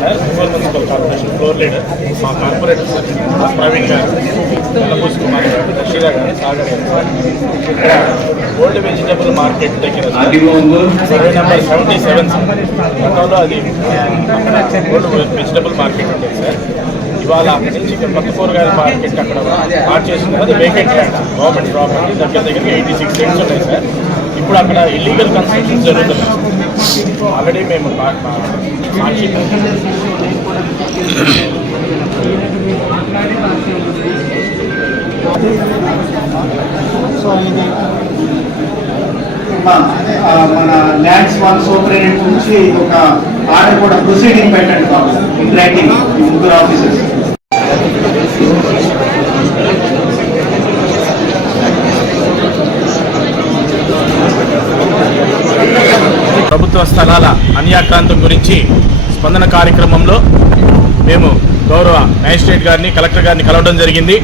Sir. Municipal municipal corporation floor leader మా corporator sir. Praveen garu. Nallapus Kumar గారు దశీరా గారు సాగర్ గారు. ఇక్కడ ఓల్డ్ వెజిటబుల్ మార్కెట్ దగ్గర sir. Survey number seventy seven sir. గతంలో అది ఓల్డ్ వెజిటబుల్ మార్కెట్ ఉండేది సార్. ఇవాళ అక్కడి నుంచి ఇక్కడ కొత్త కూరగాయల మార్కెట్ అక్కడ మార్ట్ చేస్తున్నారు అది వేకెంట్ ల్యాండ్ గవర్నమెంట్ ప్రాపర్టీ దగ్గర దగ్గర ఎయిటీ సిక్స్ సెంట్స్ ఉన్నాయి సార్. ఇప్పుడు అక్కడ ఇల్లీగల్ కన్స్ట్రక్షన్ జరుగుతున్నాయి ఆల్రెడీ మేము సో ఇది మన ల్యాండ్స్ వన్ సూపరింటెండెంట్ నుంచి ఒక ఆర్డర్ కూడా ప్రొసీడింగ్ పెట్టండి బాబు. ఇన్ రైటింగ్ ముగ్గురు ఆఫీసర్స్ ప్రభుత్వ స్థలాల దృష్టాంతం గురించి స్పందన కార్యక్రమంలో మేము గౌరవ మ్యాజిస్ట్రేట్ గారిని కలెక్టర్ గారిని కలవడం జరిగింది.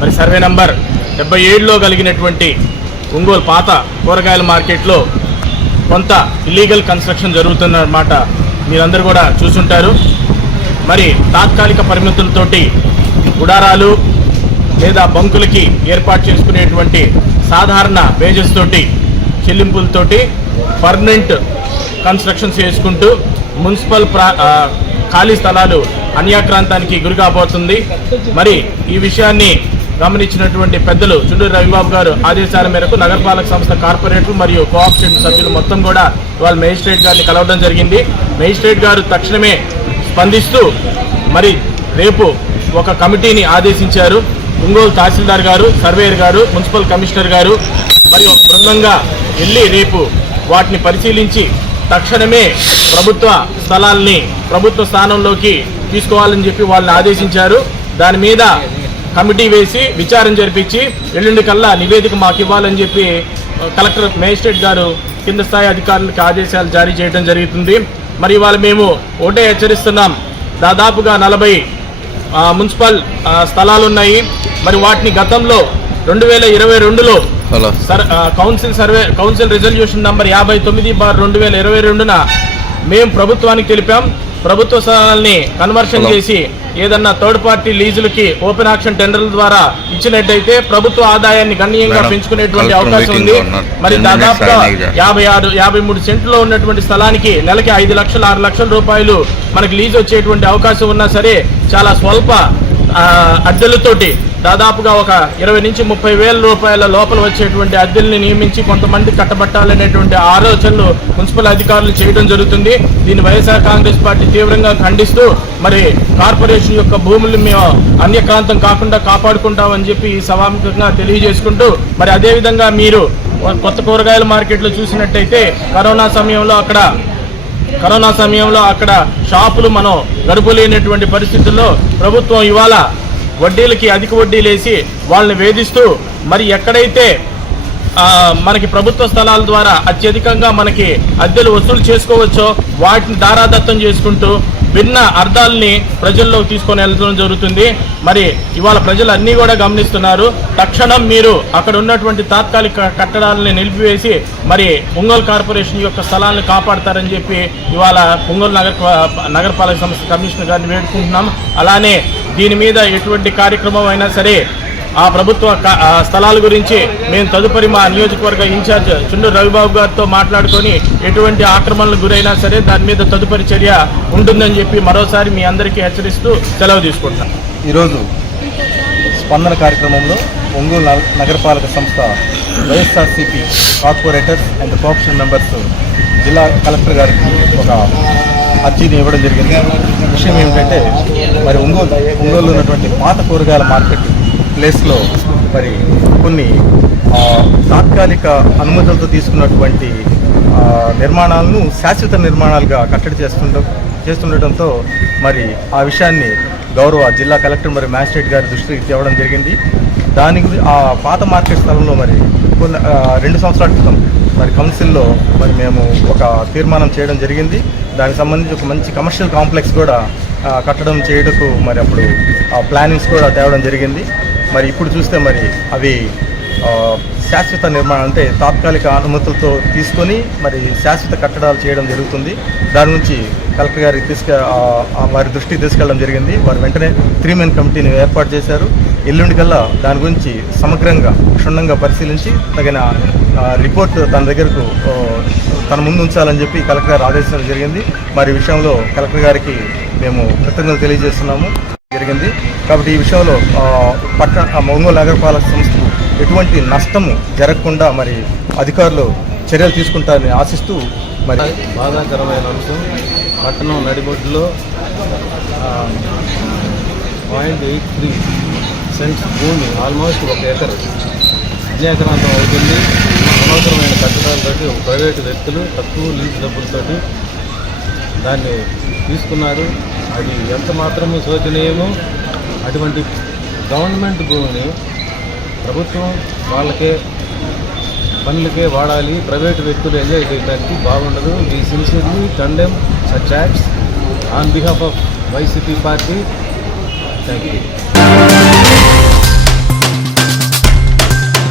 మరి సర్వే నంబర్ డెబ్బై ఏడులో కలిగినటువంటి ఒంగోలు పాత కూరగాయల మార్కెట్లో కొంత ఇల్లీగల్ కన్స్ట్రక్షన్ జరుగుతుందన్నమాట మీరందరూ కూడా చూసుంటారు. మరి తాత్కాలిక పరిమితులతోటి గుడారాలు లేదా బంకులకి ఏర్పాటు చేసుకునేటువంటి సాధారణ వేజెస్ తోటి చెల్లింపులతోటి పర్మనెంట్ కన్స్ట్రక్షన్స్ చేసుకుంటూ మున్సిపల్ ప్రా ఖాళీ స్థలాలు అన్యాక్రాంతానికి గురి కాబోతుంది మరి ఈ విషయాన్ని గమనించినటువంటి పెద్దలు చుండూరు రవిబాబు గారు ఆదేశాల మేరకు నగరపాలక సంస్థ కార్పొరేటర్ మరియు కోఆపరేటివ్ సభ్యులు మొత్తం కూడా వాళ్ళు మేజిస్ట్రేట్ గారిని కలవడం జరిగింది. మేజిస్ట్రేట్ గారు తక్షణమే స్పందిస్తూ మరి రేపు ఒక కమిటీని ఆదేశించారు. ఒంగోలు తహసీల్దార్ గారు సర్వేయర్ గారు మున్సిపల్ కమిషనర్ గారు మరియు బృందంగా వెళ్ళి రేపు వాటిని పరిశీలించి తక్షణమే ప్రభుత్వ స్థలాల్ని ప్రభుత్వ స్థానంలోకి తీసుకోవాలని చెప్పి వాళ్ళని ఆదేశించారు. దాని మీద కమిటీ వేసి విచారణ జరిపించి ఎల్లుండి కల్లా నివేదిక మాకు ఇవ్వాలని చెప్పి కలెక్టర్ మేజిస్ట్రేట్ గారు కింద స్థాయి అధికారులకు ఆదేశాలు జారీ చేయడం జరుగుతుంది. మరి ఇవాళ మేము ఒకటే హెచ్చరిస్తున్నాం. దాదాపుగా నలభై మున్సిపల్ స్థలాలు ఉన్నాయి మరి వాటిని గతంలో రెండు వేల ఇరవై రెండులో council survey council resolution number యాభై తొమ్మిది బార్ రెండు వేల ఇరవై రెండున మేము ప్రభుత్వానికి తెలిపాం ప్రభుత్వ స్థలాల్ని కన్వర్షన్. చేసి ఏదన్నా థర్డ్ పార్టీ లీజులకి ఓపెన్ ఆక్షన్ టెండర్ల ద్వారా ఇచ్చినట్టయితే ప్రభుత్వ ఆదాయాన్ని గణనీయంగా పెంచుకునేటువంటి అవకాశం ఉంది. మరి దాదాపుగా. యాభై ఆరు యాభై మూడు సెంట్లో ఉన్నటువంటి స్థలానికి నెలకి ఐదు లక్షలు ఆరు లక్షల రూపాయలు మనకి లీజ్ వచ్చేటువంటి అవకాశం ఉన్నా సరే చాలా స్వల్ప ఆ, అద్దెలతోటి దాదాపుగా ఒక ఇరవై నుంచి ముప్పై వేల రూపాయల లోపల వచ్చేటువంటి అద్దెల్ని నియమించి కొంతమంది కట్టబట్టాలనేటువంటి ఆలోచనలు మున్సిపల్ అధికారులు చేయడం జరుగుతుంది. దీన్ని వైఎస్ఆర్ కాంగ్రెస్ పార్టీ తీవ్రంగా ఖండిస్తూ మరి కార్పొరేషన్ యొక్క భూములు మేము అన్యకాంతం కాకుండా కాపాడుకుంటామని చెప్పి ఈ సభాముఖంగా తెలియజేసుకుంటూ మరి అదేవిధంగా మీరు కొత్త కూరగాయల మార్కెట్లో చూసినట్టయితే కరోనా సమయంలో అక్కడ కరోనా సమయంలో అక్కడ షాపులు మనం గడుపులేనటువంటి పరిస్థితుల్లో ప్రభుత్వం ఇవాళ వడ్డీలకి అధిక వడ్డీలేసి వాళ్ళని వేధిస్తూ మరి ఎక్కడైతే మనకి ప్రభుత్వ స్థలాల ద్వారా అత్యధికంగా మనకి అద్దెలు వసూలు చేసుకోవచ్చో వాటిని దారాదత్తం చేసుకుంటూ భిన్న అర్థాలని ప్రజల్లోకి తీసుకొని వెళ్ళడం జరుగుతుంది. మరి ఇవాళ ప్రజలు అన్నీ కూడా గమనిస్తున్నారు. తక్షణం మీరు అక్కడ ఉన్నటువంటి తాత్కాలిక కట్టడాలని నిలిపివేసి మరి ఒంగోలు కార్పొరేషన్ యొక్క స్థలాలను కాపాడతారని చెప్పి ఇవాళ ఒంగోలు నగర నగరపాలక సంస్థ కమిషనర్ గారిని వేడుకుంటున్నాం. అలానే దీని మీద ఎటువంటి కార్యక్రమం అయినా సరే ఆ ప్రభుత్వ స్థలాల గురించి మేము తదుపరి మా నియోజకవర్గ ఇన్ఛార్జ్ చుండూరు రవిబాబు గారితో మాట్లాడుకొని ఎటువంటి ఆక్రమణలకు గురైనా సరే దాని మీద తదుపరి చర్య ఉంటుందని చెప్పి మరోసారి మీ అందరికీ హెచ్చరిస్తూ సెలవు తీసుకుంటున్నాం. ఈరోజు స్పందన కార్యక్రమంలో ఒంగోలు నగరపాలక సంస్థ YSRCP corporators and cooperation members జిల్లా కలెక్టర్ గారికి ఒక అర్జీని ఇవ్వడం జరిగింది. విషయం ఏమిటంటే మరి ఒంగోలు ఒంగోలు ఉన్నటువంటి పాత కూరగాయల మార్కెట్ ప్లేస్లో మరి కొన్ని తాత్కాలిక అనుమతులతో తీసుకున్నటువంటి నిర్మాణాలను శాశ్వత నిర్మాణాలుగా కట్టడి చేస్తుండ చేస్తుండటంతో మరి ఆ విషయాన్ని గౌరవ జిల్లా కలెక్టర్ మరి మ్యాజిస్ట్రేట్ గారి దృష్టికి తేవడం జరిగింది. దాని గురి ఆ పాత మార్కెట్ స్థలంలో మరి కొన్ని రెండు సంవత్సరాల క్రితం మరి కౌన్సిల్లో మరి మేము ఒక తీర్మానం చేయడం జరిగింది. దానికి సంబంధించి ఒక మంచి కమర్షియల్ కాంప్లెక్స్ కూడా కట్టడం చేయటకు మరి అప్పుడు ఆ ప్లానింగ్స్ కూడా తేవడం జరిగింది. మరి ఇప్పుడు చూస్తే మరి అవి శాశ్వత నిర్మాణం అంటే తాత్కాలిక అనుమతులతో తీసుకొని మరి శాశ్వత కట్టడాలు చేయడం జరుగుతుంది. దాని నుంచి కలెక్టర్ గారికి తీసుక వారి దృష్టికి తీసుకెళ్ళడం జరిగింది. వారు వెంటనే త్రీ మెన్ కమిటీని ఏర్పాటు చేశారు. ఎల్లుండి కల్లా దాని గురించి సమగ్రంగా క్షుణ్ణంగా పరిశీలించి తగిన రిపోర్ట్ తన దగ్గరకు తన ముందు ఉంచాలని చెప్పి కలెక్టర్ గారు ఆదేశించడం జరిగింది. మరి ఈ విషయంలో కలెక్టర్ గారికి మేము కృతజ్ఞతలు తెలియజేస్తున్నాము. జరిగింది. కాబట్టి ఈ విషయంలో ఆ, పట్టణ ఆ, ఒంగోలు నగరపాలక సంస్థకు ఎటువంటి నష్టము జరగకుండా మరి అధికారులు చర్యలు తీసుకుంటారని ఆశిస్తూ మరి బాధాకరమైన అంశం. పట్టణం నడిబొడ్డులో పాయింట్ ఎయిట్ త్రీ సెంట్స్ భూమి ఆల్మోస్ట్ ఒక ఎకర్. విజయక్రాంతం అవుతుంది. అనవసరమైన కట్టడాలతోటి ఒక ప్రైవేటు వ్యక్తులు తక్కువ లీజు డబ్బులతోటి దాన్ని తీసుకున్నారు. అది ఎంత మాత్రము శోచనీయము అటువంటి గవర్నమెంట్ భూమిని ప్రభుత్వం వాళ్ళకే పనులకే వాడాలి. ప్రైవేట్ వ్యక్తులు ఎంజాయ్ చేయడానికి బాగుండదు. We sincerely condemn such acts on behalf of YCP party thank you